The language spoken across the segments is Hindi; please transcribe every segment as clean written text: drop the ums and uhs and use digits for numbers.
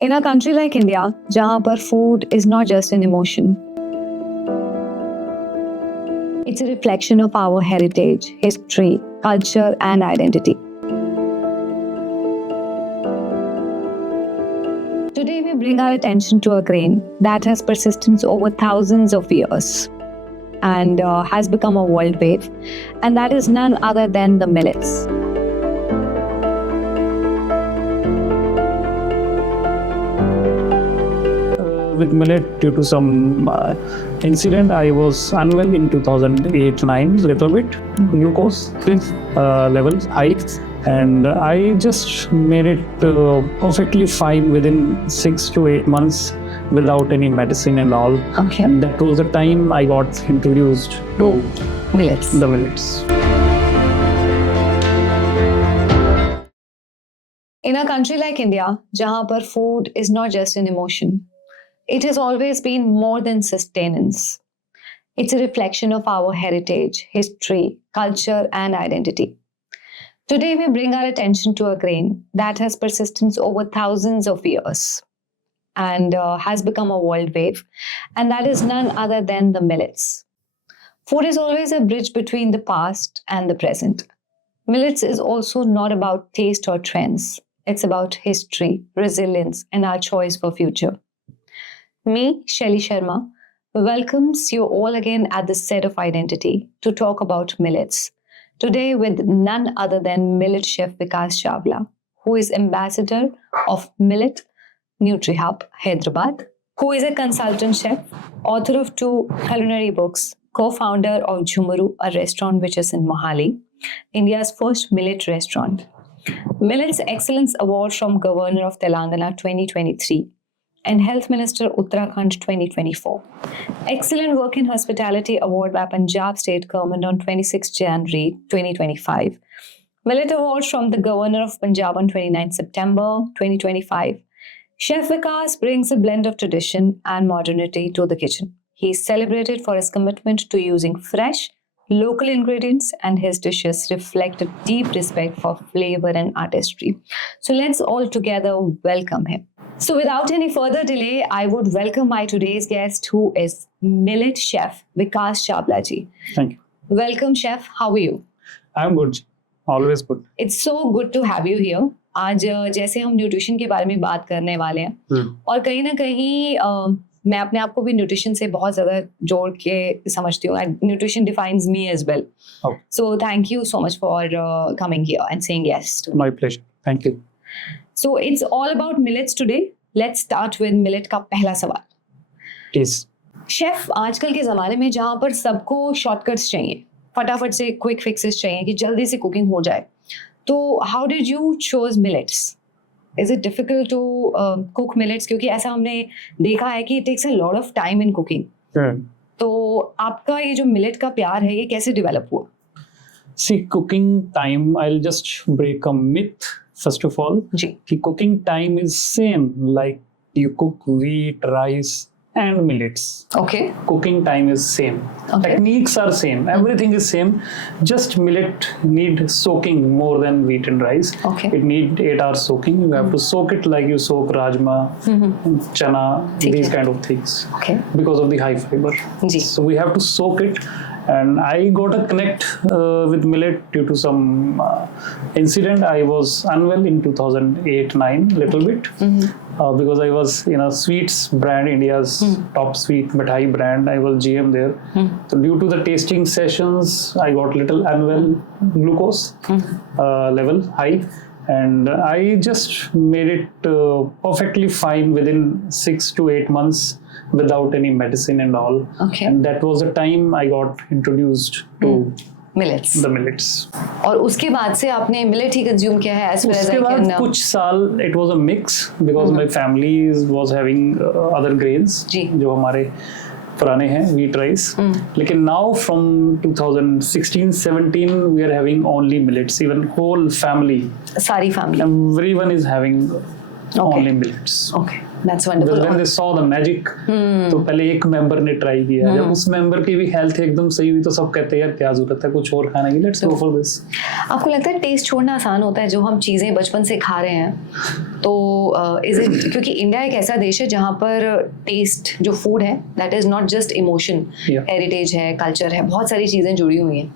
In a country like India, जहाँ पर food is not just an emotion, it's a reflection of our heritage, history, culture, and identity. Today, we bring our attention to a grain that has persistence over thousands of years and has become a world wave, and that is none other than the millets. With millet due to some incident. I was unwell in 2008-9, little bit glucose levels high, and I just made it perfectly fine within 6 to 8 months without any medicine and all. Okay. And that was the time I got introduced to Millets. the millets. In a country like India, जहाँ पर food is not just an emotion, it has always been more than sustenance. It's a reflection of our heritage, history, culture, and identity. Today, we bring our attention to a grain that has persistence over thousands of years and has become a world wave, and that is none other than the millets. Food is always a bridge between the past and the present. Millets is also not about taste or trends. It's about history, resilience, and our choice for future. Me, Shelly Sharma, welcomes you all again at the set of Identity to talk about millets. Today with none other than millet chef Vikas Chawla, who is ambassador of Millet NutriHub, Hyderabad, who is a consultant chef, author of 2 culinary books, co-founder of Jhumuru, a restaurant which is in Mohali, India's first millet restaurant. Millet's Excellence Award from Governor of Telangana 2023 and Health Minister Uttarakhand 2024. Excellent Work in Hospitality Award by Punjab State Government on 26 January 2025. Millet Award from the Governor of Punjab on 29 September 2025. Chef Vikas brings a blend of tradition and modernity to the kitchen. He is celebrated for his commitment to using fresh, local ingredients, and his dishes reflect a deep respect for flavor and artistry. So let's all together welcome him. So without any further delay, I would welcome my today's guest, who is millet chef Vikas Chawla ji. Thank you. Welcome, chef. How are you? I'm good. Always good. It's so good to have you here. आज जैसे हम न्यूट्रिशन के बारे में बात करने वाले हैं और कहीं ना कहीं मैं अपने आप को भी न्यूट्रिशन से बहुत ज़्यादा जोड़ के समझती हूँ. Nutrition defines me as well. So thank you so much for coming here and saying yes. My pleasure. Thank you. So it's all about millets today. Let's start with millet का पहला सवाल. Please. शेफ, आजकल के ज़माने में जहाँ पर सबको शॉर्टकट्स चाहिए, फटाफट से क्विक फिक्सेस चाहिए कि जल्दी से कुकिंग हो जाए, तो how did you chose millets? Is it difficult to cook millets? क्योंकि ऐसा हमने देखा है कि it takes a lot of time in cooking. तो आपका ये जो मिलेट का प्यार है, ये कैसे डेवलप हुआ? See, cooking time, I'll just break a myth first of all. जी. कि cooking time is same like you cook wheat, rice and millets. Okay. Cooking time is same. Okay. Techniques are same. Everything is same. Just millet need soaking more than wheat and rice. Okay. It need 8 hours soaking. You have to soak it like you soak rajma, chana, ठीक these है. kind of things. Okay. Because of the high fiber. जी. So we have to soak it, and I got a connect with millet due to some incident. I was unwell in 2008-9, little bit, because I was in a sweets brand, India's top sweet mithai brand. I was GM there. So due to the tasting sessions, I got little unwell, glucose level high. And I just made it perfectly fine within 6 to 8 months without any medicine and all. Okay. And that was the time I got introduced to millets. the millets. और उसके बाद से आपने मिलेट ही कंज्यूम किया है? as far as उसके I बाद can कुछ साल it was a mix because my family was having other grains जी. जो हमारे पुराने हैं wheat rice. लेकिन now from 2016-17 we are having only millets. Even whole family, सारी family. everyone is having only millets. Okay, that's Because when wonderful. they saw the magic, तो पहले एक मेंबर ने ट्राई किया. जब उस मेंबर की भी हेल्थ एकदम सही हुई तो सब कहते हैं यार क्या जरूरत है कुछ और खाने की, लेट्स गो फॉर दिस. आपको लगता है टेस्ट छोड़ना आसान होता है? जो हम चीज़ें बचपन से खा रहे हैं, तो इज इट, क्योंकि इंडिया एक ऐसा देश है जहाँ पर टेस्ट जो फूड है that is not just emotion, heritage है, कल्चर है, बहुत सारी चीज़ें जुड़ी हुई हैं.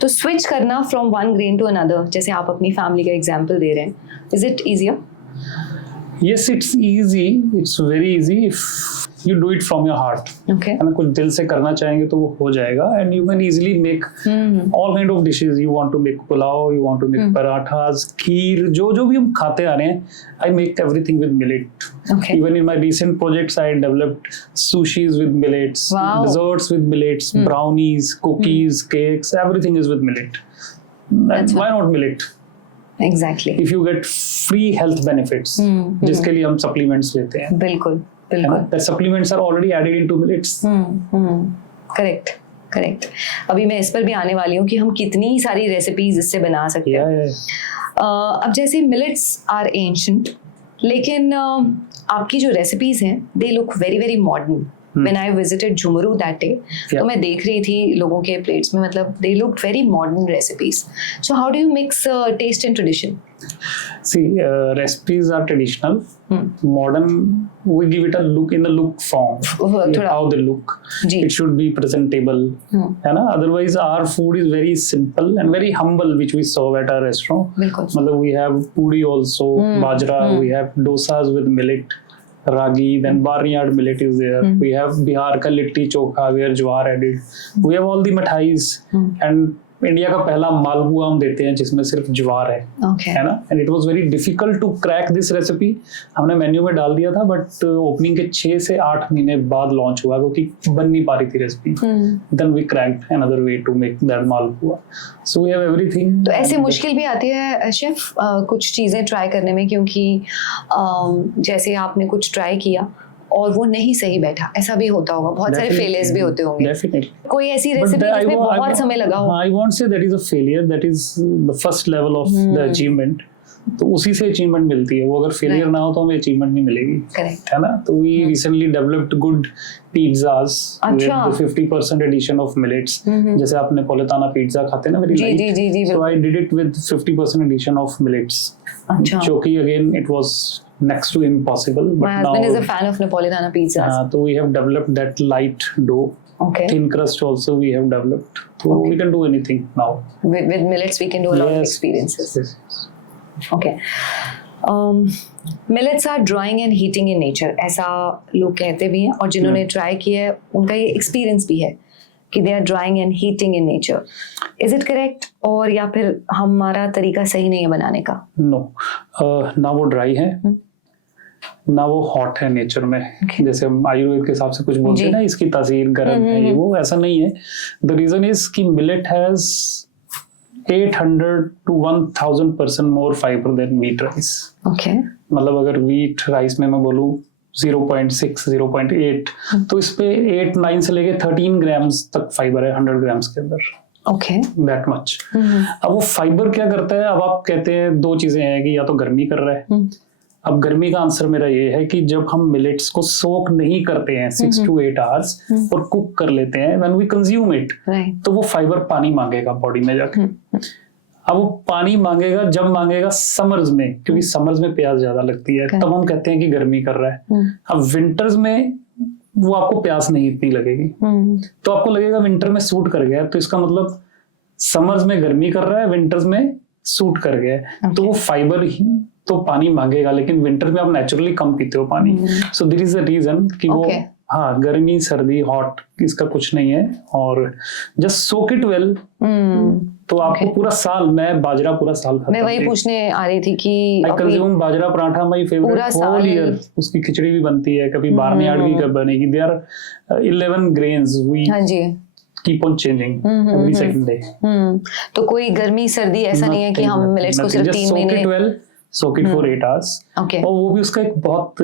तो स्विच करना from one grain to another, जैसे आप अपनी फैमिली का एग्जाम्पल दे रहे हैं, is it easier? Yes, it's easy. It's very easy if you do it from your heart. Okay. है ना, कुछ दिल से करना चाहेंगे तो वो हो जाएगा. And you can easily make all kind of dishes. You want to make pulao, you want to make parathas, kheer, जो भी हम खाते आ रहे हैं. I make everything with millet. Okay. Even in my recent projects, I developed sushis with millets, Wow. desserts with millets, brownies, cookies, cakes. Everything is with millet. That's Why not millet? Exactly. If you get free health benefits, जिसके लिए हम supplements लेते हैं. बिल्कुल है बिल्कुल. ना? The supplements are already added into millets. Correct correct. अभी मैं इस पर भी आने वाली हूँ कि हम कितनी सारी रेसिपीज इससे बना सकते हैं. अब जैसे मिलेट्स आर एंशिएंट, लेकिन आपकी जो रेसिपीज हैं they look very very modern. When I visited Jhumaru that day, तो मैं देख रही थी लोगों के प्लेट्स में, मतलब they looked very modern recipes. So how do you mix taste and tradition? See, recipes are traditional. Modern, we give it a look in the look form. How they look. It should be presentable. है ना? Otherwise, our food is very simple and very humble, which we serve at our restaurant. मतलब we have puri also, bajra, we have dosas with millet. Ragi, then barnyard millet is there. We have Bihar ka litti chokha where jowar added. We have all the mithais and India का पहला मालपुआ हम देते हैं जिसमें सिर्फ ज्वार है. है ना? And it was very difficult to crack this recipe. हमने मेन्यू में डाल दिया था बट ओपनिंग के 6 से 8 महीने बाद लॉन्च हुआ क्योंकि बन नहीं पा रही थी recipe. Then we cracked another way to make that malpua. So we have everything. तो ऐसे मुश्किल भी आती है शेफ कुछ चीजें ट्राई करने में, क्योंकि जैसे आपने कुछ ट्राई किया और वो नहीं सही बैठा, ऐसा भी होता होगा, बहुत सारे फेलियर्स भी होते होंगे. Definitely. कोई ऐसी रेसिपी जिसमें बहुत समय लगा हो? I won't say that is a failure, that is the first level of the achievement. तो उसी से अचीवमेंट मिलती है. वो अगर फेलियर ना हो तो हमें अचीवमेंट नहीं मिलेगी. करेक्ट. है ना? तो we recently developed good pizzas with the 50% addition of millets. जैसे आप नेपोलिटाना पिज्जा खाते हैं ना, very light. Ji. So I did it with 50% addition of millets. अच्छा. जो कि again it was next to impossible. But my husband now, is a fan of Napolitana pizzas. So we have developed that light dough. Okay. Thin crust also we have developed. So we can do anything now. With millets we can do a lot of experiences. Yes. Okay. Millets are drying and heating in nature. ऐसा लोग कहते भी हैं, और जिन्होंने ट्राई किया है उनका ये एक्सपीरियंस भी है कि they are drying and heating in nature. Is it correct? और या फिर हमारा तरीका सही नहीं है बनाने का? No. ना वो ड्राई है ना वो हॉट है नेचर में. जैसे हम आयुर्वेद के हिसाब से कुछ बोलते हैं ना, इसकी तासीर गर्म है, ये वो ऐसा नहीं है. द रीजन इज कि millet has 800 to 1000% more fiber than wheat rice. Okay. मतलब अगर wheat rice में मैं बोलूँ 0.6, 0.8, तो इस पे 8-9 से लेके 13 ग्राम्स तक फाइबर है 100 ग्राम्स के अंदर. Okay. That much. अब वो फाइबर क्या करता है? अब आप कहते हैं दो चीजें हैं कि या तो गर्मी कर रहा है. अब गर्मी का आंसर मेरा ये है कि जब हम मिलेट्स को सोक नहीं करते हैं 6 to 8 आवर्स और कुक कर लेते हैं, व्हेन वी कंज्यूम इट, तो वो फाइबर पानी मांगेगा बॉडी में जाके. अब वो पानी मांगेगा जब मांगेगा समर्स में, क्योंकि समर्स में प्यास ज्यादा लगती है, तब हम कहते हैं कि गर्मी कर रहा है. अब विंटर्स में वो आपको प्यास नहीं इतनी लगेगी, तो आपको लगेगा विंटर में सूट कर गया, तो इसका मतलब समर्स में गर्मी कर रहा है, विंटर्स में सूट कर गया. तो वो फाइबर ही तो पानी मांगेगा, लेकिन विंटर में आप नेचुरली कम पीते हो पानी. So this is the reason कि वो हाँ गर्मी सर्दी हॉट इसका कुछ नहीं है. और जस्ट सोक इट वेल, तो आपको पूरा साल, मैं बाजरा पूरा साल खाता हूं. मैं वही पूछने आ रही थी कि I consume bajra paratha, my favourite whole year. उसकी खिचड़ी भी बनती है, कभी बार्नयार्ड की कब बनेगी. They are 11 grains we keep on changing every second day. तो कोई गर्मी सर्दी ऐसा नहीं है कि हम मिलेट्स को सिर्फ 3 महीने soak it for 8 hours. Okay. और वो भी उसका एक बहुत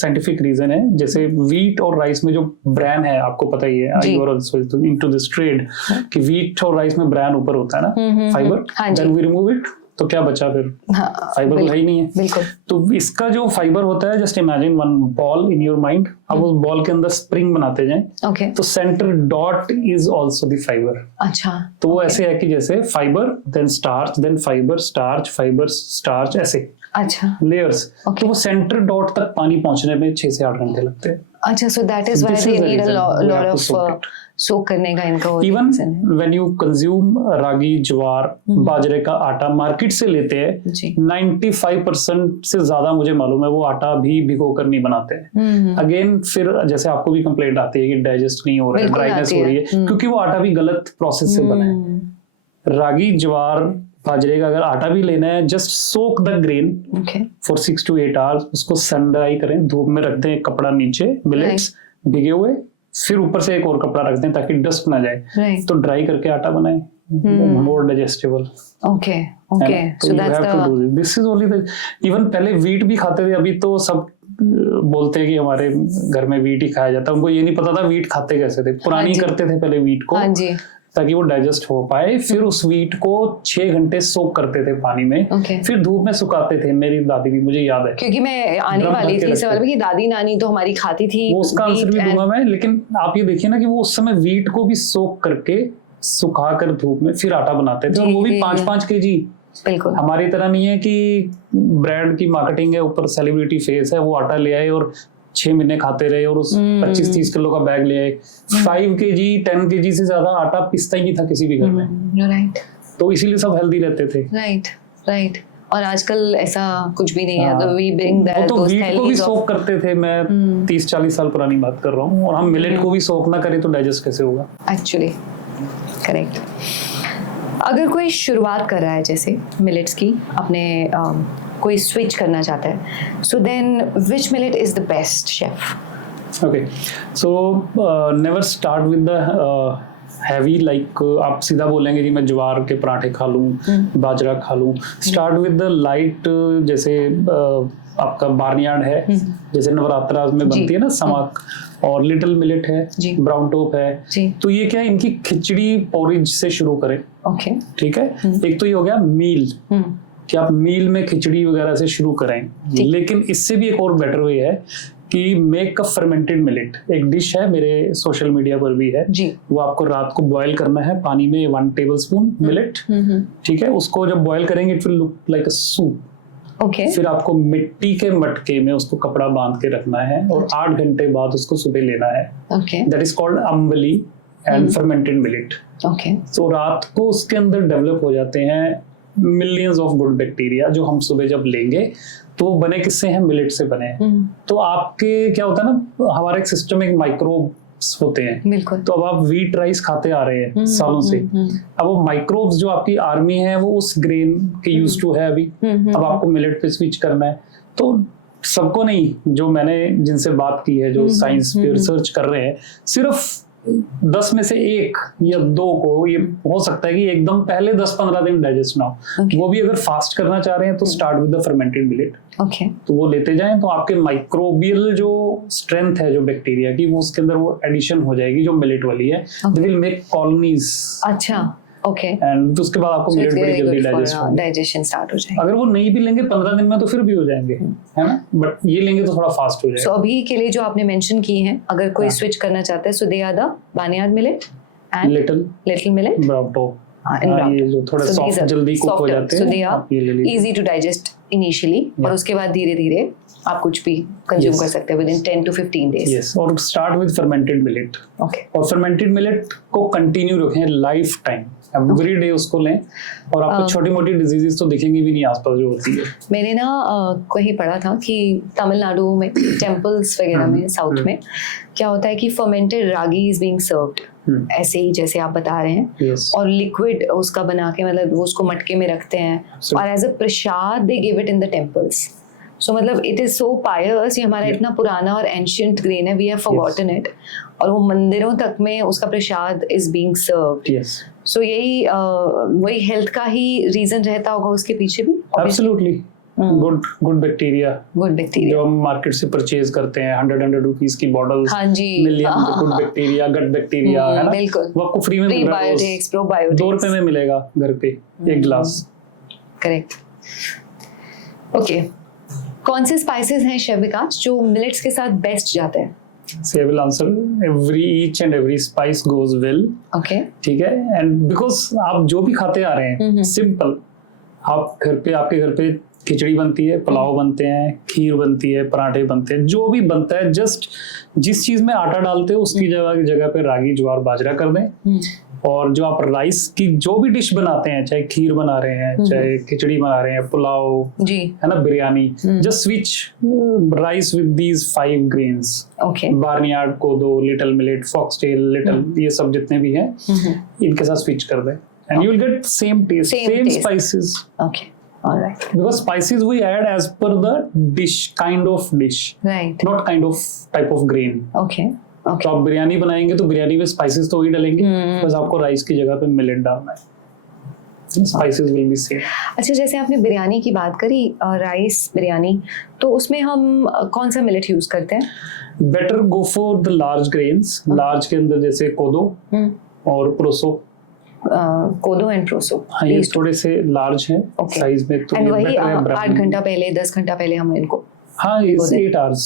साइंटिफिक रीजन है. जैसे व्हीट और राइस में जो ब्रान है, आपको पता ही है, आई और आल्सो इनटू दिस ट्रेड, कि व्हीट और राइस में ब्रान ऊपर होता है ना, fibre. Then we remove it, तो क्या बचा फिर? फाइबर तो है ही नहीं है. बिल्कुल. तो इसका जो फाइबर होता है, just imagine one ball in your mind. आप उस बॉल के अंदर स्प्रिंग बनाते जाएं. Okay. तो centre dot is also the fibre. अच्छा. तो वो ऐसे है कि जैसे fibre then starch then fibre starch fibre starch, ऐसे अच्छा लेयर्स, Okay. तो वो सेंटर डॉट तक पानी पहुंचने में 6 से 8 घंटे लगते हैं. अच्छा, so that is why This they is the need a reason we lot have to of soak it. soak करने का इनका वो इवन reason है. व्हेन यू कंज्यूम रागी, ज्वार, बाजरे का आटा मार्केट से लेते हैं, जी 95% से ज्यादा मुझे मालूम है वो आटा भी भिगो कर नहीं बनाते हैं. अगेन फिर जैसे आपको भी कंप्लेंट आती है कि डाइजेस्ट नहीं हो रहा है, बिल्कुल ड्राइनेस आती हो है. रही है, क्योंकि वो आटा भी गलत प्रोसेस से बना है. रागी, ज्वार, बाजरे का अगर आटा भी लेना है, just soak the grain okay for 6 to 8 hours, उसको सन ड्राई करें, धूप में रख दें एक कपड़ा नीचे, मिलेट्स भिगे हुए, फिर ऊपर से एक और कपड़ा रख दें ताकि डस्ट ना जाए. right तो ड्राई करके आटा बनाएं, more digestible. okay okay so that's the this is only the, even पहले वीट भी खाते थे, अभी तो सब बोलते हैं कि हमारे घर में वीट ही खाया जाता है. उनको ये नहीं पता था वीट खाते कैसे थे. पुरानी जी. करते थे पहले वीट को हाँ जी ताकि वो डाइजेस्ट हो पाए. फिर उस वीट को 6 घंटे सोक करते थे पानी में, okay फिर धूप में सुखाते थे. मेरी दादी भी, मुझे याद है. क्योंकि मैं आने ड्रम वाली भर के थी रखते सवाल हैं. कि दादी नानी तो हमारी खाती थी वो उसका आंसर भी wheat दूंगा and- मैं, लेकिन आप ये देखिए ना कि वो उस समय वीट को भी सोक करके सुखा कर धूप में फिर आटा बनाते थे, और जी, वो भी जी, 5-5 kg. बिल्कुल हमारी तरह नहीं है कि ब्रांड की मार्केटिंग है, ऊपर सेलिब्रिटी फेस है, वो आटा ले आए और 6 महीने खाते रहे और उस 25-30 किलो का बैग ले आए. 5 kg 10 kg से ज्यादा आटा पिसता ही नहीं था किसी भी घर में. राइट तो इसीलिए सब हेल्दी रहते थे. राइट राइट और आजकल ऐसा कुछ भी नहीं है. हाँ. तो वी ब्रिंग वो दैट तो दोस वीट को भी थैलीज सोक करते थे. मैं 30-40 साल पुरानी बात कर रहा हूँ, और हम मिलेट को भी सोक ना करें तो डाइजेस्ट कैसे होगा. Actually correct. अगर कोई शुरुआत कर रहा है जैसे मिलेट्स की, अपने कोई स्विच करना चाहता है, so then which millet is the best chef? Okay, so never start with the heavy, like आप सीधा बोलेंगे कि मैं ज्वार के पराठे खा लूँ, बाजरा खा लूँ. Start with the light, जैसे आपका बार्नयार्ड है, जैसे नवरात्रा में बनती है ना समाक, और लिटिल मिलेट है, जी. ब्राउन टॉप है. जी तो ये क्या है, इनकी खिचड़ी पोरिज से शुरू करें. ओके ठीक है. एक तो ये हो गया मील, कि आप मील में खिचड़ी वगैरह से शुरू करें. लेकिन इससे भी एक और बेटर वे है कि मेक अ फर्मेंटेड मिलेट. एक डिश है, मेरे सोशल मीडिया पर भी है जी. वो आपको रात को बॉईल करना है पानी में 1 tablespoon मिलेट. ठीक है. उसको जब बॉईल करेंगे it will look like a soup. Okay फिर आपको मिट्टी के मटके में उसको कपड़ा बांध के रखना है, और 8 घंटे बाद उसको सुबह लेना है. Okay that is called ambali and fermented millet. Okay तो रात को उसके अंदर डेवलप हो जाते हैं मिलियंस ऑफ गुड बैक्टीरिया, जो हम सुबह जब लेंगे तो वो बने किससे हैं, मिलेट से बने हैं. तो आपके क्या होता है ना, हमारा एक सिस्टम एक माइक्रोब्स होते हैं. बिल्कुल. तो अब आप व्हीट राइस खाते आ रहे हैं सालों से, अब वो माइक्रोब्स जो आपकी आर्मी है वो उस ग्रेन के यूज टू है अभी. अब आपको मिलेट पे स्विच करना है. तो सबको नहीं, जो मैंने जिनसे बात की है, जो साइंस पे रिसर्च कर रहे हैं, सिर्फ 10 में से 1 या 2 को ये हो सकता है कि एकदम पहले 10-15 दिन डाइजेस्ट ना हो. वो भी अगर फास्ट करना चाह रहे हैं तो start with the fermented millet. Okay तो वो लेते जाएं, तो आपके माइक्रोबियल जो स्ट्रेंथ है जो बैक्टीरिया की, वो उसके अंदर वो एडिशन हो जाएगी जो मिलेट वाली है. They will make colonies. अच्छा ओके. एंड उसके बाद आपको मिलेट बड़ी जल्दी डाइजेस्ट होगी. डाइजेशन स्टार्ट हो जाएगा. अगर वो नहीं भी लेंगे 15 दिन में तो फिर भी हो जाएंगे, है ना. बट ये लेंगे तो थोड़ा फास्ट हो सो जाएगा. अभी के लिए जो आपने मेंशन की हैं, अगर कोई स्विच करना चाहता है, so they are the barnyard millet and little millet, brown top. and ये जो थोड़ा सॉफ्ट जल्दी कुक हो जाते हैं, so they are आप ये ले लीजिए. easy to digest initially, और उसके बाद धीरे धीरे आप कुछ भी कंज्यूम Yes. कर सकते हैं within 10 to 15 days. यस. और start with fermented millet. Okay और फर्मेंटेड मिलेट को कंटिन्यू रखें लाइफ टाइम, एवरी डे उसको लें, और आपको छोटी मोटी डिजीजेस तो दिखेंगी भी नहीं आसपास जो होती है. मैंने ना कहीं पढ़ा था कि तमिलनाडु में टेम्पल्स वगैरह में साउथ में क्या होता है कि fermented ragi is being served ऐसे ही जैसे आप बता रहे हैं, Yes. और लिक्विड उसका बना के, मतलब वो उसको मटके में रखते हैं, So- और as a prasad they give it in the temples. So मतलब इट इज सो पायस, ये हमारा इतना पुराना और एंशियंट ग्रेन है, वी हैव फॉरगॉटन इट, और वो मंदिरों तक में उसका प्रसाद इज बीइंग सर्व्ड. यस. सो यही वही हेल्थ का ही रीजन रहता होगा उसके पीछे भी. Absolutely. Good bacteria good bacteria. जो हम मार्केट से परचेज करते हैं 100 रुपीस की बॉटल्स, हाँ जी. Million good bacteria, gut bacteria, है ना. बिल्कुल. वो आपको फ्री में मिल रहा है. प्रीबायोटिक्स, प्रोबायोटिक्स 2 रुपए में मिलेगा घर पे 1 गिलास. करेक्ट. ओके. कौन से स्पाइसेस हैं शेफ विकास जो मिलेट्स के साथ बेस्ट जाते हैं? So I will answer. Each and every spice goes well. Okay. ठीक है. एंड बिकॉज आप जो भी खाते आ रहे हैं, सिंपल, आप घर पे, आपके घर पे खिचड़ी बनती है, पुलाव बनते हैं, खीर बनती है, पराठे बनते हैं, जो भी बनता है जस्ट जिस चीज में आटा डालते हो उसकी जगह पे रागी ज्वार बाजरा कर दें। और जो आप राइस की जो भी डिश बनाते हैं, चाहे खीर बना रहे हैं, चाहे खिचड़ी बना रहे हैं, पुलाव जी है ना, biryani, just switch rice with these 5 grains, okay barnyard, kodo, little millet, foxtail, little, ये सब जितने भी हैं इनके साथ स्विच कर दें and you will get same taste, same spices. Okay alright, Because spices we add as per the dish, kind of dish, right not kind of type of grain. Okay तो ओके आप बिरयानी बनाएंगे तो बिरयानी में स्पाइसेस तो वही डालेंगे, बस आपको राइस की जगह पे मिलेट डालना है, स्पाइसेस विल बी सेम। अच्छा, जैसे आपने बिरयानी की बात करी, राइस बिरयानी, तो उसमें हम कौन सा मिलेट यूज करते हैं? Better go for the large grains, large के अंदर जैसे कोदो और प्रोसो। कोदो एंड प्रोसो, हाँ, ये थोड़े से लार्ज हैं Okay. साइज में, तो एंड ये वही better है 8 ब्राउन। घंटा पहले 10 घंटा पहले हम इनको, हाँ, it's 8 hours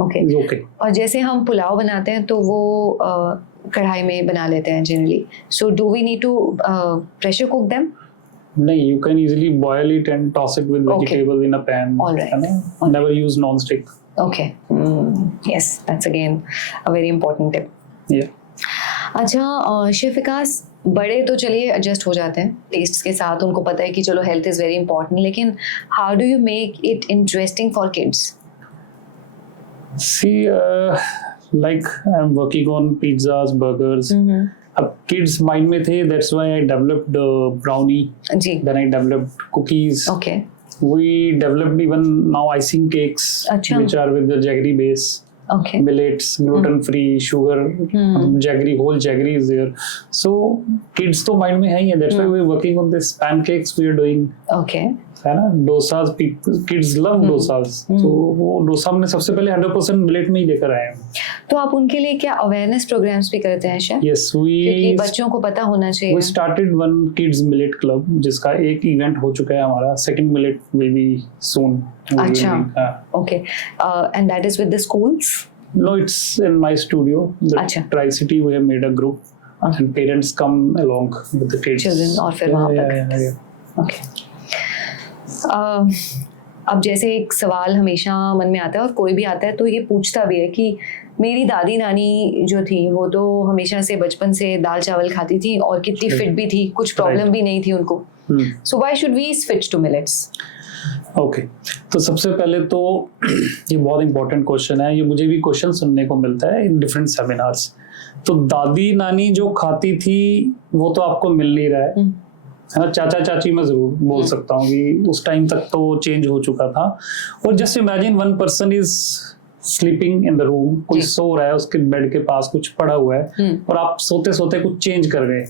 okay is okay. और जैसे हम पुलाव बनाते हैं तो वो कढ़ाई में बना लेते हैं generally, so do we need to pressure cook them? नहीं, you can easily boil it and toss it with Okay. vegetable in a pan. All right. है ना? Never use non-stick. Okay, yes, that's again a very important tip. Yeah. अच्छा शेफ विकास, बड़े तो चलिए एडजस्ट हो जाते हैं टेस्ट के साथ, उनको पता है कि चलो हेल्थ इज वेरी इंपॉर्टेंट, लेकिन how do you make it interesting for kids? See, like I'm working on pizzas, burgers. अब kids mind में थे, that's why I developed brownie. जी, Then I developed cookies. Okay We developed even now icing cakes, अच्छा। which are with the jaggery base. Okay Millets, gluten free, sugar, jaggery, whole jaggery is there. So kids तो mind में है ही है, that's why we're working on this pancakes we are doing. Okay है ना, डोसास, किड्स लव डोसास, तो वो डोसा हमने सबसे पहले 100% मिलेट में ही लेकर आए हैं। तो आप उनके लिए क्या अवेयरनेस प्रोग्राम्स भी करते हैं शेफ? यस, क्योंकि वी बच्चों को पता होना चाहिए। Started one kids millet club, जिसका एक इवेंट हो चुका है हमारा, second millet will be soon. अच्छा, okay, and that is with the schools? No, it's in my studio, अच्छा। Tri city, we have made a group and parents come along with the kids, children, और फिर वहाँ तक। ओके, अब जैसे एक सवाल हमेशा मन में आता है और कोई भी आता है तो ये पूछता भी है कि मेरी दादी नानी जो थी वो तो हमेशा से बचपन से दाल चावल खाती थी और कितनी फिट भी थी, कुछ प्रॉब्लम भी नहीं थी उनको, so why should we switch to millets? Okay, तो सबसे पहले तो ये बहुत इंपॉर्टेंट क्वेश्चन है, ये मुझे भी क्वेश्चन सुनने को मिलता है इन डिफरेंट सेमिनार्स। तो दादी नानी जो खाती थी वो तो आपको मिल नहीं रहा है ना, चाचा चाची मैं जरूर बोल सकता हूँ कि उस टाइम तक तो चेंज हो चुका था। और just imagine one person is sleeping in the room, कोई सो रहा है, उसके बेड के पास कुछ पड़ा हुआ है और आप सोते सोते कुछ चेंज कर गए,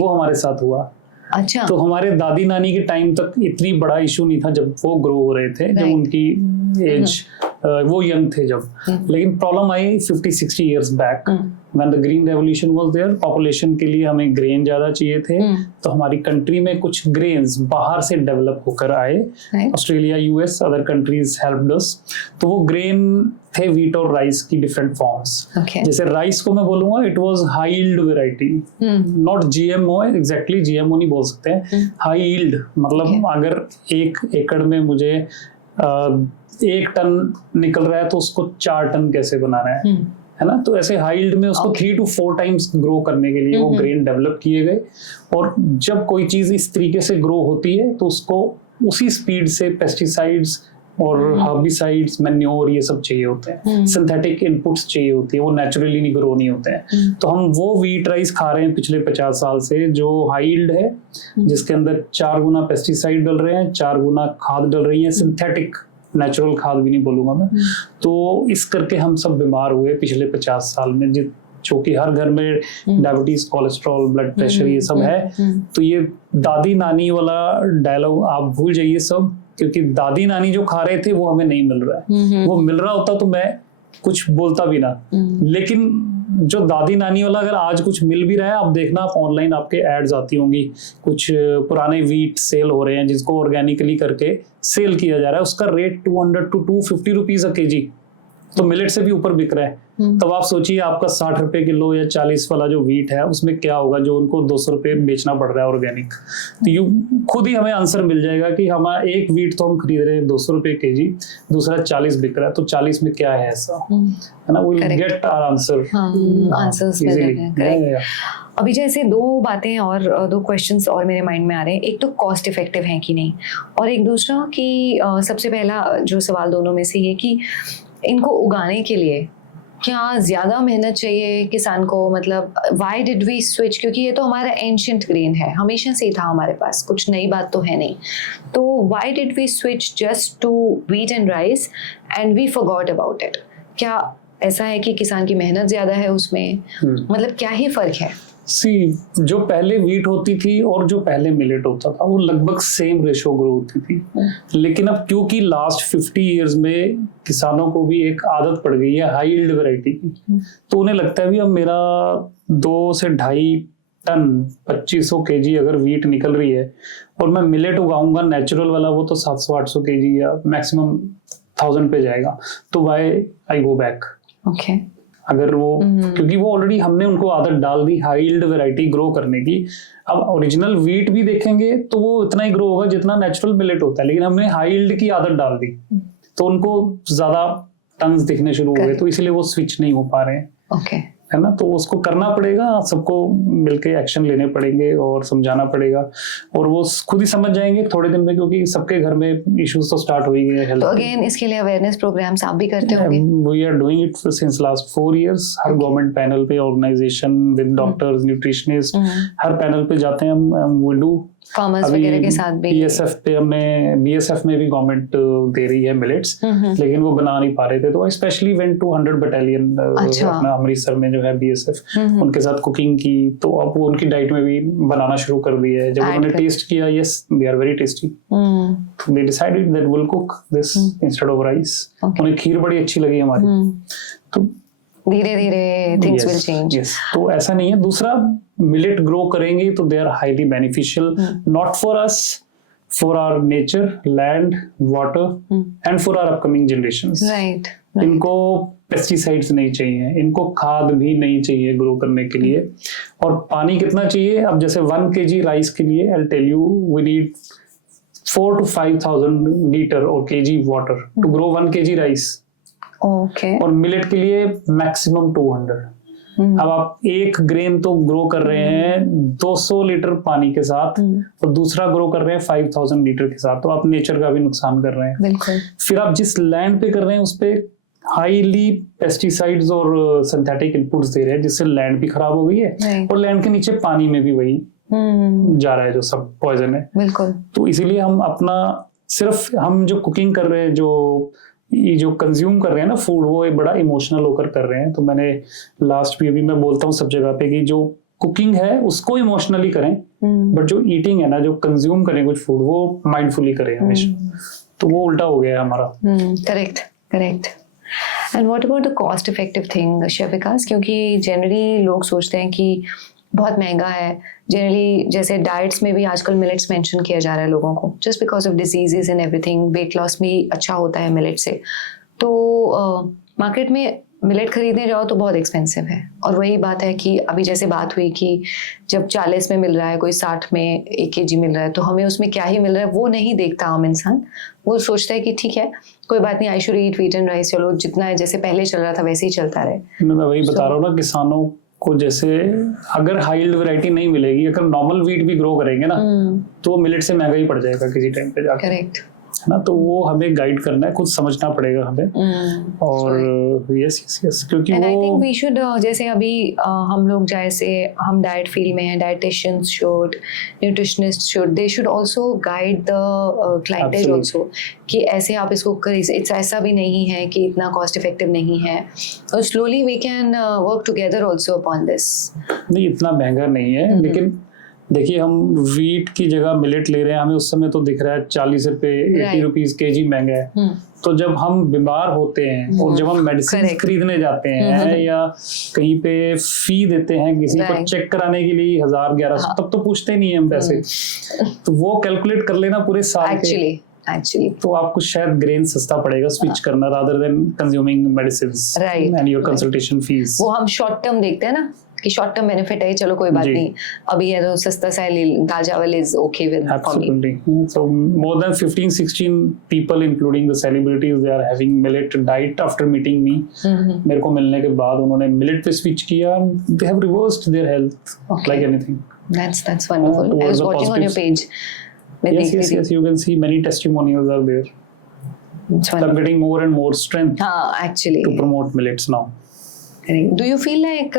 वो हमारे साथ हुआ। अच्छा, तो हमारे दादी नानी के टाइम तक इतनी बड़ा इशू नहीं था जब वो ग्रो हो रहे थे, जब उनकी एज वो यंग थे जब, लेकिन प्रॉब्लम आई 50-60 years back when the green revolution was there. Population के लिए हमें ग्रेन ज्यादा चाहिए थे, तो हमारी कंट्री में कुछ ग्रेन्स बाहर से डेवलप होकर आए, Australia, US, other countries helped अस। तो वो ग्रेन थे व्हीट और राइस की डिफरेंट फॉर्म्स। जैसे राइस को मैं बोलूंगा it was high yield variety, not GMO, exactly GMO नहीं बोल सकते हैं, हाई यील्ड मतलब अगर 1 एकड़ में मुझे 1 टन निकल रहा है तो उसको 4 टन कैसे बनाना है ना। तो ऐसे हाई यील्ड में उसको 3 to 4 टाइम्स ग्रो करने के लिए वो ग्रेन डेवलप किए गए। और जब कोई चीज इस तरीके से ग्रो होती है तो उसको उसी स्पीड से पेस्टिसाइड्स और हर्बिसाइड्स, मैन्योर, ये सब चाहिए होते हैं, सिंथेटिक इनपुट्स चाहिए होती है, वो नेचुरली नहीं ग्रो नहीं होते हैं। तो हम वो व्हीट राइस खा रहे हैं पिछले 50 साल से जो हाई यील्ड है, जिसके अंदर 4 गुना पेस्टिसाइड डल रहे हैं, 4 गुना खाद डल रही है, सिंथेटिक, नेचुरल खाद भी नहीं बोलूंगा मैं। तो इस करके हम सब बीमार हुए पिछले 50 साल में, जो कि हर घर में डायबिटीज, कोलेस्ट्रॉल, ब्लड प्रेशर ये सब है। तो ये दादी नानी वाला डायलॉग आप भूल जाइए सब, क्योंकि दादी नानी जो खा रहे थे वो हमें नहीं मिल रहा है। वो मिल रहा होता तो मैं कुछ बोलता भी ना, लेकिन जो दादी नानी वाला अगर आज कुछ मिल भी रहा है, आप देखना, आप ऑनलाइन आपके एड्स आती होंगी, कुछ पुराने व्हीट सेल हो रहे हैं जिसको ऑर्गेनिकली करके सेल किया जा रहा है, उसका rate 200 to 250 rupees a KG. तो मिलेट से भी ऊपर बिक रहा है। तब आप सोचिए आपका 60 रुपए किलो या 40 वाला जो व्हीट है उसमें क्या होगा जो उनको 200 रुपए बेचना पड़ रहा है ऑर्गेनिक। तो यू खुद ही हमें आंसर मिल जाएगा कि हमारा एक व्हीट तो हम खरीद रहे हैं 200 रुपए केजी, दूसरा 40 बिक रहा है, तो 40 में क्या है ऐसा, है ना, we will get our answer answers मिल जाते हैं। करेक्ट। अभी जैसे दो बातें और दो क्वेश्चंस और मेरे माइंड में आ रहे हैं, एक तो कॉस्ट इफेक्टिव है कि नहीं, और एक दूसरा कि सबसे पहला जो सवाल दोनों में से ये कि इनको उगाने के लिए क्या ज़्यादा मेहनत चाहिए किसान को, मतलब वाई डिड वी स्विच, क्योंकि ये तो हमारा एंशियंट ग्रेन है, हमेशा से ही था हमारे पास, कुछ नई बात तो है नहीं, तो why did we switch just to wheat and rice and we forgot about it. क्या ऐसा है कि किसान की मेहनत ज़्यादा है उसमें, मतलब क्या ही फ़र्क है? जो पहले व्हीट होती थी और जो पहले मिलेट होता था वो लगभग सेम रेशो ग्रो होती थी, लेकिन अब क्योंकि लास्ट 50 इयर्स में किसानों को भी एक आदत पड़ गई है हाई यील्ड वैरायटी की, तो उन्हें लगता है भी अब मेरा 2 से 2.5 टन 2500 केजी अगर व्हीट निकल रही है और मैं मिलेट उगाऊंगा नेचुरल वाला, वो तो 700-800 केजी या मैक्सिमम 1000 पे जाएगा, तो वाई आई गो बैक। ओके। अगर वो क्योंकि वो ऑलरेडी हमने उनको आदत डाल दी हाई यील्ड वैरायटी ग्रो करने की। अब ओरिजिनल व्हीट भी देखेंगे तो वो इतना ही ग्रो होगा जितना नेचुरल मिलेट होता है, लेकिन हमने हाई यील्ड की आदत डाल दी तो उनको ज्यादा टन्स दिखने शुरू हो गए, तो इसलिए वो स्विच नहीं हो पा रहे हैं। ओके। है ना, तो उसको करना पड़ेगा, सबको मिलके एक्शन लेने पड़ेंगे और समझाना पड़ेगा, और वो खुद ही समझ जाएंगे थोड़े दिन में, क्योंकि सबके घर में इश्यूज तो स्टार्ट हो ही गए हैं। तो अगेन इसके लिए अवेयरनेस प्रोग्राम्स आप भी करते होंगे? We are doing it since last 4 years. हर गवर्नमेंट पैनल पे, ऑर्गेनाइजेशन विद डॉक्टर्स, न्यूट्रिशनिस्ट, हर पैनल पे जाते हैं हम। वी डू फार्मर्स वगैरह के साथ भी। बीएसएफ पे हमने, बीएसएफ में भी गवर्नमेंट दे रही है मिलेट्स, लेकिन वो बना नहीं पा रहे थे, तो स्पेशली वेंट टू 100 बटालियन अपना अमृतसर में जो है बीएसएफ, उनके साथ कुकिंग की, तो अब वो उनकी डाइट में भी बनाना शुरू कर दिया है। जब उन्होंने टेस्ट किया, yes they are very tasty, they decided that will cook this instead of rice. उन्हें खीर बड़ी अच्छी लगी हमारी, तो धीरे धीरे थिंग्स विल चेंज। यस, तो ऐसा नहीं है। दूसरा, मिलेट ग्रो करेंगे तो they are highly beneficial, not for us, for our nature, land, water and for our upcoming generations. Right. इनको पेस्टिसाइड्स नहीं चाहिए, इनको खाद भी नहीं चाहिए ग्रो करने के लिए। और पानी कितना चाहिए? अब जैसे 1 kg राइस के लिए I tell you we need 4,000 to 5,000 litre और kg water to grow 1 kg rice. Okay. और मिलेट के लिए मैक्सिमम 200। अब आप एक ग्रेन तो ग्रो कर रहे हैं 200 लीटर पानी के साथ, और दूसरा ग्रो कर रहे हैं 5,000 लीटर के साथ, तो आप नेचर का भी नुकसान कर रहे हैं। बिल्कुल। फिर आप जिस लैंड पे कर रहे हैं उस पे हाईली पेस्टिसाइड्स और सिंथेटिक इनपुट्स दे रहे हैं, जिससे लैंड भी खराब हो गई है, और लैंड के नीचे पानी में भी वही जा रहा है जो सब पॉइजन है। बिल्कुल। तो इसीलिए हम अपना सिर्फ हम जो कुकिंग कर रहे हैं, जो कंज्यूम कर रहे हैं ना फूड, वो एक बड़ा इमोशनल होकर कर रहे हैं। तो मैंने लास्ट भी अभी मैं बोलता हूँ सब जगह पे कि जो कुकिंग है उसको इमोशनली करें, बट जो ईटिंग है ना, जो कंज्यूम करें कुछ फूड, वो माइंडफुली करें हमेशा। तो वो उल्टा हो गया है हमारा। Correct, correct. And what about the cost effective thing chef Vikas, क्योंकि जनरली लोग सोचते हैं कि बहुत महंगा है। जनरली जैसे डाइट्स में भी आजकल मिलेट्स मेंशन किया जा रहा है लोगों को, just because of diseases and everything. Weight loss भी अच्छा होता है मिलेट से। तो मार्केट में मिलेट खरीदने जाओ तो बहुत एक्सपेंसिव है, और वही बात है कि अभी जैसे बात हुई कि जब 40 में मिल रहा है, कोई 60 में 1 kg मिल रहा है, तो हमें उसमें क्या ही मिल रहा है वो नहीं देखता आम इंसान। वो सोचता है कि ठीक है, कोई बात नहीं, I should eat wheat and rice, चलो जितना है जैसे पहले चल रहा था वैसे ही चलता रहे। मैं वही बता रहा हूँ ना, किसानों को जैसे अगर हाई यील्ड वैरायटी नहीं मिलेगी, अगर नॉर्मल व्हीट भी ग्रो करेंगे ना, तो वो मिलेट से महंगा ही पड़ जाएगा किसी टाइम पे जाकर। करेक्ट है ना, तो वो हमें गाइड करना है, खुद समझना पड़ेगा हमें। और यस क्योंकि And वो I think we should, जैसे अभी हम लोग जैसे हम डाइट फील्ड में हैं, dietitians should, nutritionist should, they should also guide the clientage also, कि ऐसे आप इसको करिए, इट्स ऐसा भी नहीं है कि इतना कॉस्ट इफेक्टिव नहीं है, और slowly we can work together also upon this. नहीं, इतना महंगा नहीं है, लेकिन देखिए हम व्हीट की जगह मिलेट ले रहे हैं, हमें उस समय तो दिख रहा है 40 रुपए 80 रुपीज केजी महंगा है। तो जब हम बीमार होते हैं और जब हम मेडिसिन खरीदने जाते हैं या कहीं पे फी देते हैं किसी को चेक कराने के लिए 1000-1100, तब तो पूछते नहीं है हम पैसे। तो वो कैलकुलेट कर लेना पूरे साल के, एक्चुअली. तो आपको शायद ग्रेन सस्ता पड़ेगा स्विच करना rather than consuming medicines Right. and your consultation fees. वो हम शॉर्ट टर्म देखते हैं ना कि शॉर्ट टर्म बेनिफिट है, चलो कोई बात जी. नहीं, अभी है तो सस्ता सा दाल चावल is okay with for me. Absolutely. So more than 15-16 people including the celebrities they are having millet diet after meeting me. मेरे को मिलने के बाद उन्होंने millet पे switch किया. They have reversed their health like anything. That's wonderful. I towards was the watching on your page. Yes. You can see many testimonials are there. It's I'm wonderful. getting more and more strength Actually. to promote millets now. Correct. Do you feel like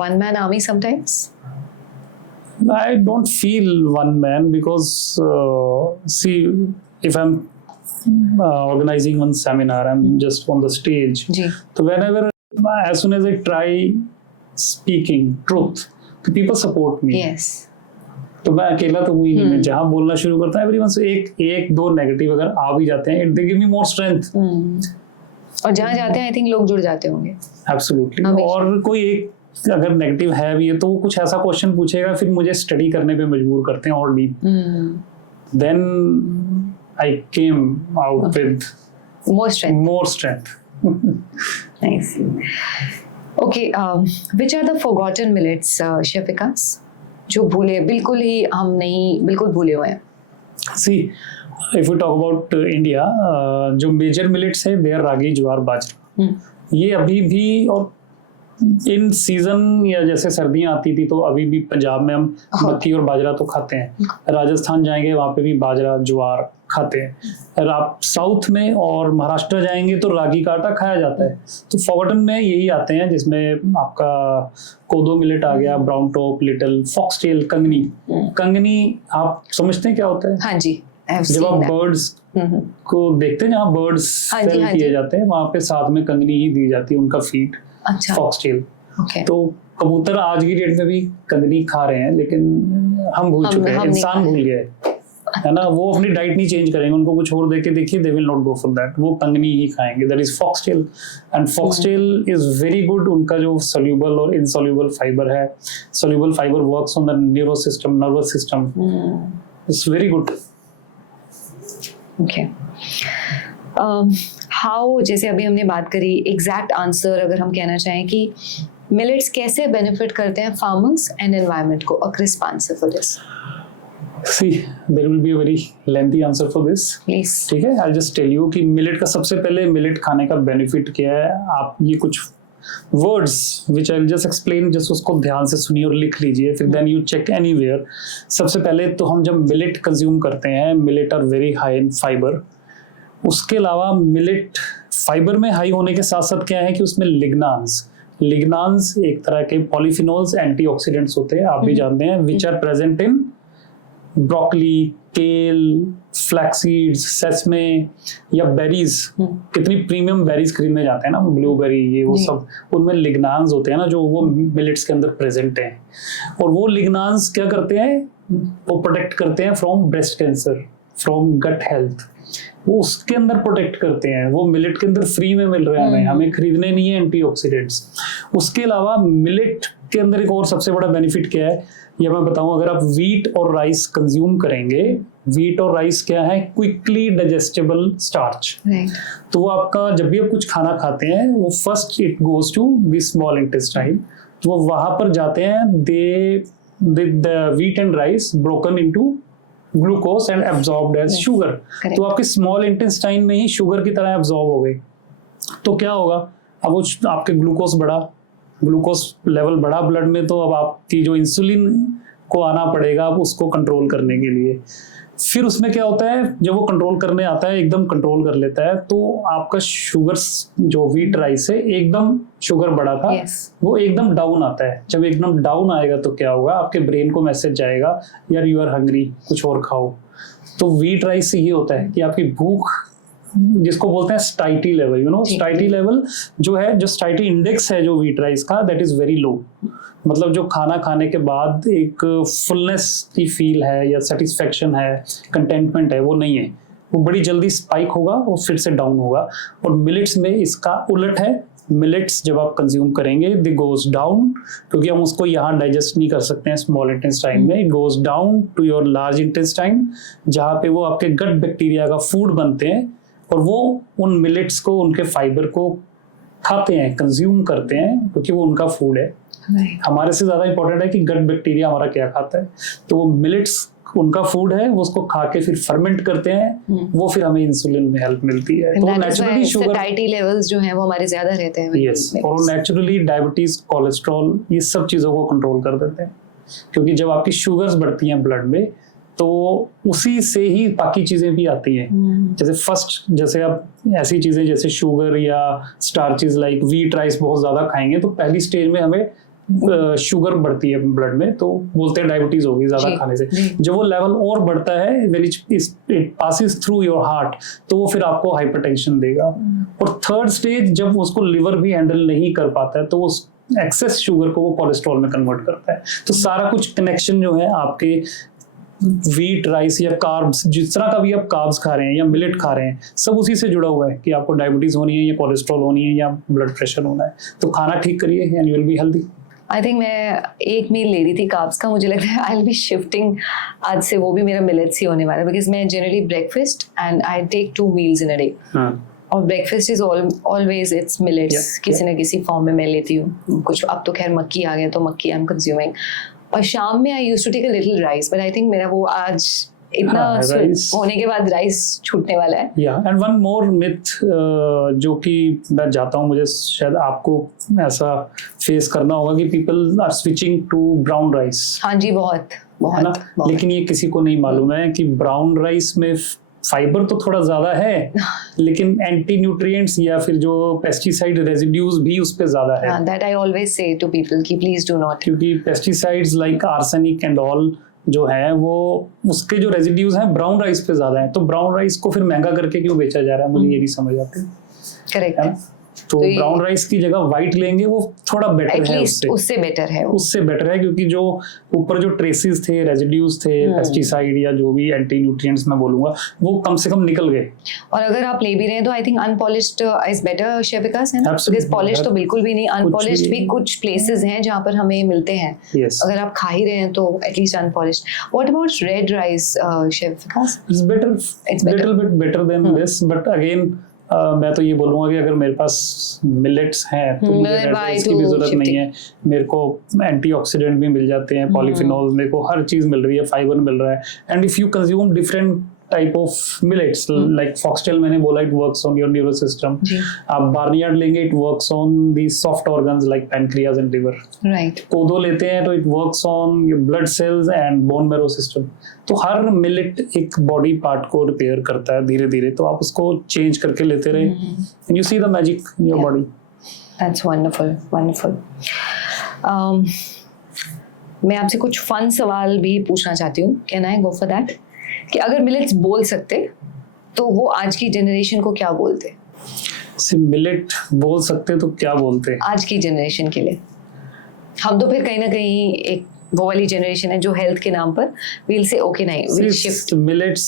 one man army sometimes? I don't feel one man because see, if I'm organizing one seminar, I'm just on the stage. Ji. So whenever, as soon as I try speaking truth, the people support me. Yes. तो मैं अकेला तो हुई नहीं, मैं जहाँ बोलना शुरू करता हूँ एवरीवन से एक दो नेगेटिव अगर आ भी जाते हैं, they give me more strength. और जहाँ जाते हैं आई थिंक लोग जुड़ जाते होंगे. Absolutely. हमेशा. और कोई एक अगर नेगेटिव है भी है तो वो कुछ ऐसा क्वेश्चन पूछेगा, फिर मुझे स्टडी करने पे मजबूर करते हैं और deep. Then I came out with more strength. Nice. Okay, which are the forgotten millets, Chef Vikas? जो बिल्कुल भूले हुए हैं. See, if we talk about India, जो मेजर मिलेट्स है they are रागी, ज्वार, बाजरा. ये अभी भी और इन सीजन या जैसे सर्दियां आती थी तो अभी भी पंजाब में हम मक्की और बाजरा तो खाते हैं. राजस्थान जाएंगे वहाँ पे भी बाजरा, ज्वार खाते हैं. और आप साउथ में और महाराष्ट्र जाएंगे तो रागी का आटा खाया जाता है. तो फॉरगॉटन में यही आते हैं जिसमें आपका कोदो मिलेट आ गया, ब्राउन टॉप, लिटिल, फॉक्सटेल, कंगनी. कंगनी आप समझते हैं क्या होता है? हाँ जी. जब आप बर्ड्स को देखते हैं जहाँ बर्ड्स सेल किए जाते हैं वहाँ पे साथ में कंगनी ही दी जाती है, उनका फीड. अच्छा. फॉक्सटेल. Okay. तो कबूतर आज की डेट में भी कंगनी खा रहे हैं, लेकिन हम भूल चुके हैं, इंसान भूल गए है ना. वो अपनी डाइट नहीं चेंज करेंगे, उनको कुछ और देके देखिए, they will not go for that. वो कंगनी ही खाएंगे. That is foxtail. And foxtail is very good. उनका जो सोल्यूबल और इनसोल्यूबल फाइबर है, soluble fibre works on the neuro system, nervous system. It's very good. Okay. How, जैसे अभी हमने बात करी, एग्जैक्ट आंसर अगर हम कहना चाहें कि मिलेट्स कैसे बेनिफिट करते हैं फार्मर्स एंड एनवायरनमेंट को, a crisp answer for this. See, there will be a very lengthy answer for this. Please. ठीक है, I'll just tell you कि मिलेट का सबसे पहले मिलेट खाने का बेनिफिट क्या है. आप ये कुछ words which I'll just explain, just उसको ध्यान से सुनिए और लिख लीजिए, फिर then you check anywhere. सबसे पहले तो हम जब मिलेट कंज्यूम करते हैं, millet are very high in fibre. उसके अलावा मिलेट फाइबर में हाई होने के साथ साथ क्या है कि उसमें लिग्नान्स एक तरह के पॉलीफिनोल्स, एंटीऑक्सीडेंट्स होते हैं, आप भी जानते हैं, which are present in broccoli, kale, flaxseeds, sesame या बेरीज. कितनी प्रीमियम बेरीज खरीदने जाते हैं ना, ब्लूबेरी, ये वो सब, उनमें लिग्नान्स होते हैं ना, जो वो मिलेट्स के अंदर प्रेजेंट हैं. और वो लिग्नान्स क्या करते हैं, वो प्रोटेक्ट करते हैं from breast cancer, from gut health. वो उसके अंदर प्रोटेक्ट करते हैं. वो मिलेट के अंदर फ्री में मिल रहे हैं, हमें खरीदने नहीं है एंटीऑक्सीडेंट्स. उसके अलावा मिलेट के अंदर एक और सबसे बड़ा बेनिफिट क्या है, ये मैं बताऊं. अगर आप व्हीट और राइस कंज्यूम करेंगे, व्हीट और राइस क्या है, क्विकली डाइजेस्टेबल स्टार्च. तो वो आपका जब भी आप कुछ खाना खाते हैं, वो first it goes to the small intestine. तो वो वहां पर जाते हैं, the wheat and rice broken into glucose and absorbed as sugar. तो आपके स्मॉल इंटेस्टाइन में ही शुगर की तरह एब्जॉर्ब हो गई. तो क्या होगा, अब वो आपके ग्लूकोज लेवल बढ़ा ब्लड में, तो अब आपकी जो इंसुलिन को आना पड़ेगा अब उसको कंट्रोल करने के लिए. फिर उसमें क्या होता है, जब वो कंट्रोल करने आता है, एकदम कंट्रोल कर लेता है, तो आपका शुगर जो व्हीट राइस है, एकदम शुगर बढ़ा था, वो एकदम डाउन आता है. जब एकदम डाउन आएगा तो क्या होगा, आपके ब्रेन को मैसेज जाएगा, यार यू आर हंग्री, कुछ और खाओ. तो व्हीट राइस से ये होता है कि आपकी भूख, जिसको बोलते हैं स्टाइटी लेवल, स्टाइटी लेवल जो है, जो स्टाइटी इंडेक्स है जो व्हीट राइस का, दैट इज वेरी लो. मतलब जो खाना खाने के बाद एक फुलनेस की फील है या सेटिस्फेक्शन है, कंटेंटमेंट है, वो नहीं है. वो बड़ी जल्दी स्पाइक होगा और फिर से डाउन होगा. और मिलेट्स में इसका उलट है, मिलेट्स जब आप कंज्यूम करेंगे दे गोज डाउन, क्योंकि हम उसको यहाँ डाइजेस्ट नहीं कर सकते हैं स्मॉल इंटेस्टाइन में, it goes down to your large intestine, जहाँ पे वो आपके गट बैक्टीरिया का फूड बनते हैं और वो उन मिलेट्स को, उनके फाइबर को खाते हैं, कंज्यूम करते हैं, क्योंकि वो उनका फूड है। हमारे से ज्यादा इंपॉर्टेंट है कि गट बैक्टीरिया हमारा क्या खाता है, तो वो मिलेट्स उनका फूड है, वो उसको खा के फिर फर्मेंट करते हैं, वो फिर हमें इंसुलिन में हेल्प मिलती है। तो नेचुरली शुगर सैटिस्फाइड लेवल्स जो हैं वो हमारे ज्यादा रहते हैं। यस, और नेचुरली डायबिटीज, कोलेस्ट्रॉल, ये सब चीजों को कंट्रोल कर देते हैं, क्योंकि जब आपकी शुगर्स बढ़ती हैं ब्लड में तो उसी से ही बाकी चीजें भी आती हैं। जैसे आप ऐसी चीजें जैसे शुगर या स्टार्चेस लाइक व्हीट राइस बहुत ज्यादा खाएंगे तो पहली स्टेज में हमें शुगर बढ़ती है ब्लड में, तो बोलते हैं डायबिटीज होगी ज्यादा खाने से। जब वो लेवल और बढ़ता है, when it passes through your heart, तो वो फिर आपको हाइपरटेंशन देगा। और थर्ड स्टेज जब उसको लिवर भी हैंडल नहीं कर पाता है तो उस एक्सेस शुगर को वो कोलेस्ट्रॉल में कन्वर्ट करता है। तो सारा कुछ कनेक्शन जो है आपके व्हीट राइस या कार्ब्स, जिस तरह का भी आप कार्ब्स खा रहे हैं या मिलेट खा रहे हैं, सब उसी से जुड़ा हुआ है कि आपको डायबिटीज होनी है या कोलेस्ट्रॉल होनी है या ब्लड प्रेशर होना है। तो खाना ठीक करिए and you will be healthy. I think मैं एक मील ले रही थी कार्ब्स का, मुझे लगता है आई विल बी शिफ्टिंग आज से, वो भी मेरा मिलेट्स ही होने वाला है, बिकॉज मैं generally breakfast and I take 2 meals in a day, और breakfast is always it's millets, किसी ना किसी फॉर्म में मैं लेती हूँ कुछ। अब तो खैर मक्की आ गया तो मक्की आई एम कंज्यूमिंग, और शाम में I used to take a little rice, but I think मेरा वो आज इतना होने के बाद राइस छूटने वाला है। एंड वन मोर मिथ जो कि मैं जाता हूँ, मुझे शायद आपको ऐसा फेस करना होगा कि people are switching to brown rice. हाँ जी, बहुत बहुत, बहुत। लेकिन ये किसी को नहीं मालूम है कि ब्राउन राइस में फाइबर तो थोड़ा ज्यादा है, लेकिन एंटी न्यूट्रिएंट्स या फिर जो पेस्टिसाइड रेजिड्यूज भी उस पे ज्यादा है। That I always say to people कि प्लीज डू नॉट, क्योंकि pesticides like arsenic and all जो है वो उसके जो रेजिड्यूज हैं ब्राउन राइस पे ज्यादा है। तो ब्राउन राइस को फिर महंगा करके क्यों बेचा जा रहा है, मुझे ये नहीं समझ आती। करेक्ट है। तो ब्राउन राइस की जगह व्हाइट लेंगे, वो थोड़ा बेटर है, उससे बेटर है, उससे बेटर है, क्योंकि जो ऊपर जो ट्रेसेस थे, रेजिड्यूज थे, पेस्टिसाइड या जो भी एंटी न्यूट्रिएंट्स मैं बोलूंगा, वो कम से कम निकल गए। और अगर आप ले भी रहे हैं तो I think unpolished is better chef Vikas, है ना? बिकॉज़ पॉलिश तो बिल्कुल भी नहीं, अनपॉलिश्ड भी कुछ प्लेसेस हैं जहां पर हमें मिलते हैं। अगर आप खा ही रहे हैं तो at least unpolished. What about red rice chef Vikas? It's better, it's little bit better than this, but again मैं तो ये बोलूंगा कि अगर मेरे पास मिलेट्स हैं तो मुझे इसकी भी जरूरत नहीं है। मेरे को एंटीऑक्सीडेंट भी मिल जाते हैं, पॉलीफिनॉल, मेरे को हर चीज मिल रही है, फाइबर मिल रहा है। And if you consume different type of millets like foxtail, मैंने बोला it works on your neuro system. आप बार्नियार्ड लेंगे, it works on the soft organs like pancreas and liver. Right. कोदो लेते हैं तो it works on your blood cells and bone marrow system. तो हर मिलेट एक बॉडी पार्ट को रिपेयर करता है धीरे धीरे, तो आप उसको चेंज करके लेते रहे and you see the magic in your body. That's wonderful, wonderful. मैं आपसे कुछ फन सवाल भी पूछना चाहती हूँ, can I go for that? कि अगर मिलेट्स बोल सकते तो वो आज की जनरेशन को क्या बोलते? मिलेट बोल सकते तो क्या बोलते आज की जनरेशन के लिए? हम तो फिर कहीं ना कहीं एक वो वाली जनरेशन है जो हेल्थ के नाम पर we'll say okay नहीं, we'll shift. Millets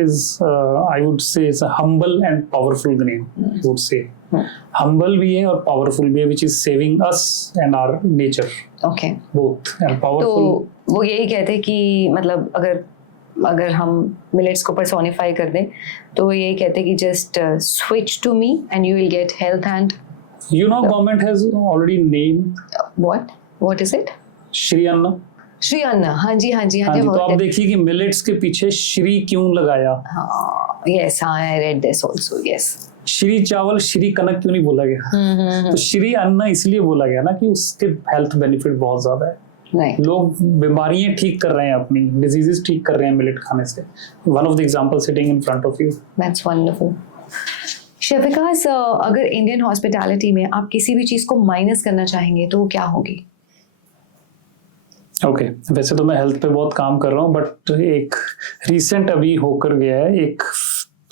is I would say is a humble and powerful grain. I would say humble भी है और powerful भी है, which is saving us and our nature. Okay. Both and powerful. तो वो यही कहते कि मतलब अगर हम मिलेट्स को पर्सोनिफाई कर दें तो यही कहते कि just switch to me and you will get health and government has already named what is it? Shri Anna. Shri अन्न, हाँ जी हाँ जी हाँ जी। तो आप देखिए कि मिलेट्स के पीछे श्री क्यों लगाया? Yes, I read this also. Yes, Shri चावल, श्री कनक क्यों नहीं बोला गया? तो श्री अन्न इसलिए बोला गया ना कि उसके हेल्थ बेनिफिट बहुत ज्यादा है। लोग बीमारियां ठीक कर रहे हैं, अपनी डिजीजेस ठीक कर रहे हैं मिलेट खाने से। One of the example sitting in front of you. That's wonderful. Chef Vikas, अगर इंडियन हॉस्पिटैलिटी में आप किसी भी चीज को माइनस करना चाहेंगे तो वो क्या होगी? ओके, वैसे तो मैं हेल्थ पे बहुत काम कर रहा हूँ, बट एक रिसेंट अभी होकर गया है, एक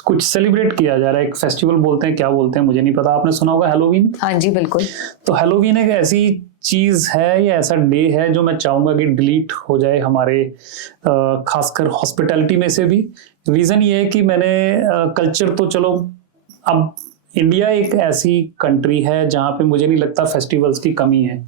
कुछ सेलिब्रेट किया जा रहा है, एक फेस्टिवल बोलते हैं, क्या बोलते हैं मुझे नहीं पता। आपने सुना होगा हैलोवीन? हाँ जी, बिल्कुल। तो हैलोवीन एक ऐसी चीज है या ऐसा डे है जो मैं चाहूंगा कि डिलीट हो जाए हमारे खासकर हॉस्पिटैलिटी में से भी। रीजन ये है कि मैंने कल्चर तो चलो अब इंडिया एक ऐसी कंट्री है जहाँ पे मुझे नहीं लगता फेस्टिवल्स की कमी है।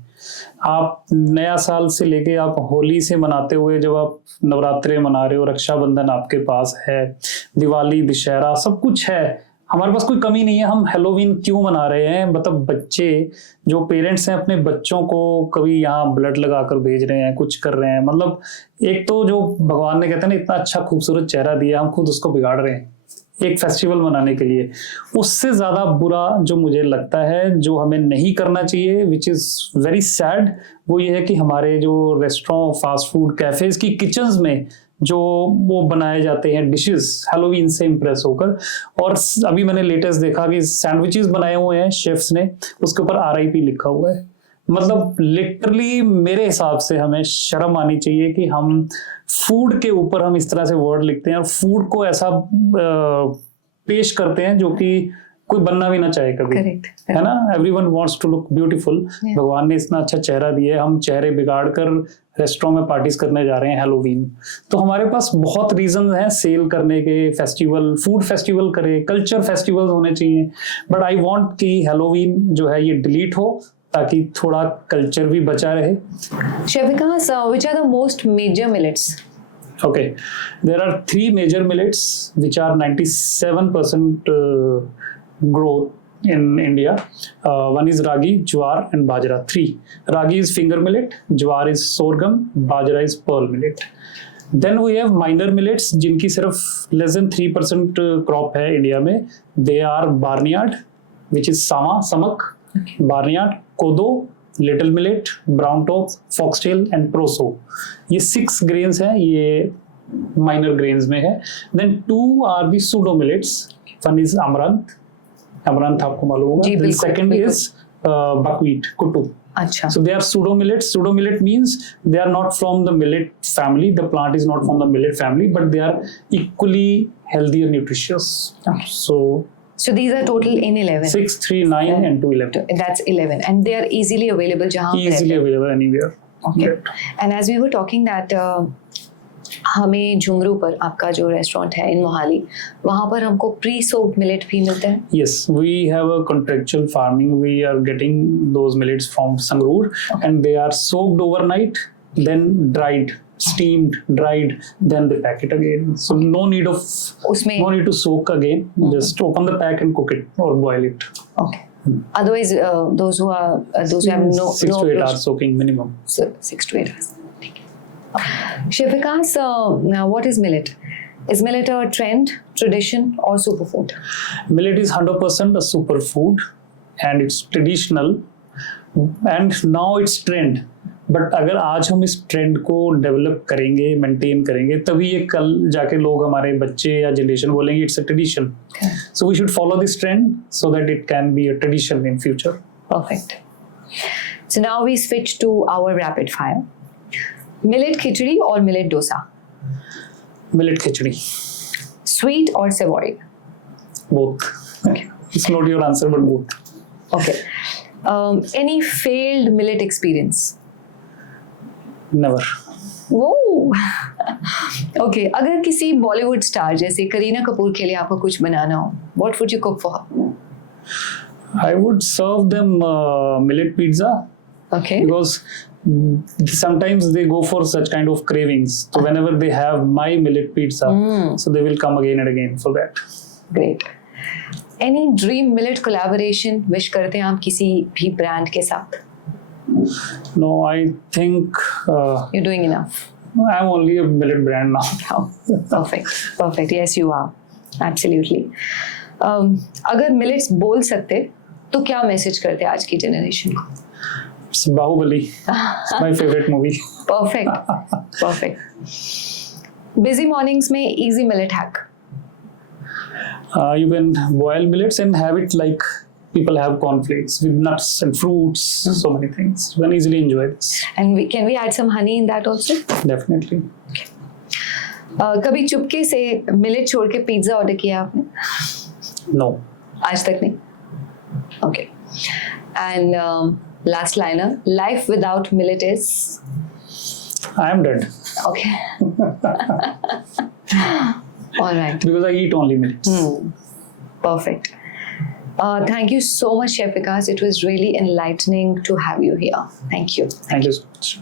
आप नया साल से लेके आप होली से मनाते हुए जब आप नवरात्रे मना रहे हो, रक्षाबंधन आपके पास है, दिवाली, दशहरा, सब कुछ है। हमारे पास कोई कमी नहीं है। हम हेलोवीन क्यों मना रहे हैं? मतलब बच्चे जो पेरेंट्स हैं अपने बच्चों को कभी यहाँ ब्लड लगाकर भेज रहे हैं, कुछ कर रहे हैं। मतलब एक तो जो भगवान ने कहते हैं ना, इतना अच्छा खूबसूरत चेहरा दिया, हम खुद उसको बिगाड़ रहे हैं एक फेस्टिवल मनाने के लिए। उससे ज्यादा बुरा जो मुझे लगता है, जो हमें नहीं करना चाहिए, विच इज वेरी सैड, वो ये है कि हमारे जो रेस्टोरेंट, फास्ट फूड, कैफेज की किचन्स में जो वो बनाए जाते हैं डिशेस हेलोवीन से इम्प्रेस होकर। और अभी मैंने लेटेस्ट देखा कि सैंडविचेस बनाए हुए हैं शेफ्स ने, उसके ऊपर RIP लिखा हुआ है। मतलब लिटरली मेरे हिसाब से हमें शर्म आनी चाहिए कि हम फूड के ऊपर हम इस तरह से वर्ड लिखते हैं और फूड को ऐसा पेश करते हैं जो कि कोई बनना भी ना चाहे कभी। Correct. है ना? Everyone wants to look beautiful. भगवान ने इतना अच्छा चेहरा दिया है, हम चेहरे बिगाड़ कर रेस्टोरेंट में पार्टीज करने जा रहे हैं हेलोवीन। तो हमारे पास बहुत रीजन हैं सेल करने के, फेस्टिवल, फूड फेस्टिवल करे, कल्चर फेस्टिवल होने चाहिए। बट आई वांट कि हेलोवीन जो है ये डिलीट हो, ताकि थोड़ा कल्चर भी बचा रहे। Chef Vikas, which are the most major millets? Okay, there are 3 major millets which are 97% growth in India. One is ragi, jowar and bajra. 3. Ragi is finger millet, jowar is sorghum, bajra is pearl millet. Then we have minor millets जिनकी सिर्फ less than 3% crop है इंडिया में. They are barnyard, which is samak, barnyard, kodo, little millet, brown top, foxtail and proso. ये 6 ग्रेन्स हैं, ये माइनर ग्रेन्स में है। Then 2 are the pseudo millets. One is amaranth आपको मालूम होगा। Then second is buckwheat, kuttu. अच्छा। So they are pseudo millet. Pseudo millet means they are not from the millet family. The plant is not from the millet family, but they are equally healthy and nutritious. Okay. So these are total in 11. 6, 3, 9 and 2, 11. That's 11, and they are easily available. Easily available anywhere. Okay. Right. And as we were talking that हमें झुमरू पर आपका जो रेस्टोरेंट है इन मोहाली, वहाँ पर हमको प्री सोक्ड मिलेट भी मिलते हैं? Yes, we have a contractual farming. We are getting those millets from Sangrur, and they are soaked overnight, then dried, steamed, dried, then they pack it again. So no need to soak again. Just open the pack and cook it or boil it. Okay. Otherwise, those who have 6 to 8 hours soaking minimum. So 6 to 8 hours. Chef Vikas, now what is millet? Is millet a trend, tradition, or superfood? Millet is 100% a superfood, and it's traditional, and now it's trend. But अगर आज हम इस ट्रेंड को डेवलप करेंगे, मेंटेन करेंगे, तभी ये कल जाके लोग, हमारे बच्चे या जनरेशन बोलेंगे it's a tradition. So we should follow this trend so that it can be a tradition in future. Perfect. So now we switch to our rapid fire. Millet khichdi or millet dosa? Millet khichdi. Sweet or savory? Both. Okay. It's not your answer, but both. Okay. Any failed millet experience? Never. Whoa. Okay. अगर किसी बॉलीवुड स्टार जैसे करीना कपूर के लिए आपको कुछ बनाना हो, what would you cook for her? I would serve them millet pizza. Okay. Because sometimes they go for such kind of cravings. So whenever they have my millet pizza, so they will come again and again for that. Great. Any dream millet collaboration wish करते हैं आप किसी भी ब्रांड के साथ? No, I think You're doing enough. I'm only a millet brand now. Oh, perfect. Yes, you are. Absolutely. अगर मिलेट्स बोल सकते तो क्या मैसेज करते आज की जनरेशन को? It's Bahubali. It's my favorite movie. Perfect. Busy mornings में easy millet hack. You can boil millets and have it like people have cornflakes with nuts and fruits, so many things. You can easily enjoy this. And can we add some honey in that also? Definitely. कभी चुपके से मिलेट छोड़ के पिज्जा ऑर्डर किया आपने? No. आज तक नहीं. Okay. And last liner, life without millet is? I am dead. Okay. All right. Because I eat only millets. Perfect. Thank you so much, Chef Vikas. It was really enlightening to have you here. Thank you. Thank you so much.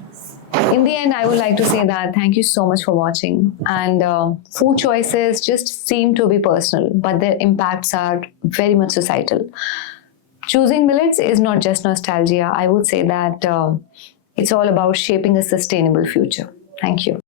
In the end, I would like to say that thank you so much for watching. And food choices just seem to be personal, but their impacts are very much societal. Choosing millets is not just nostalgia. I would say that it's all about shaping a sustainable future. Thank you.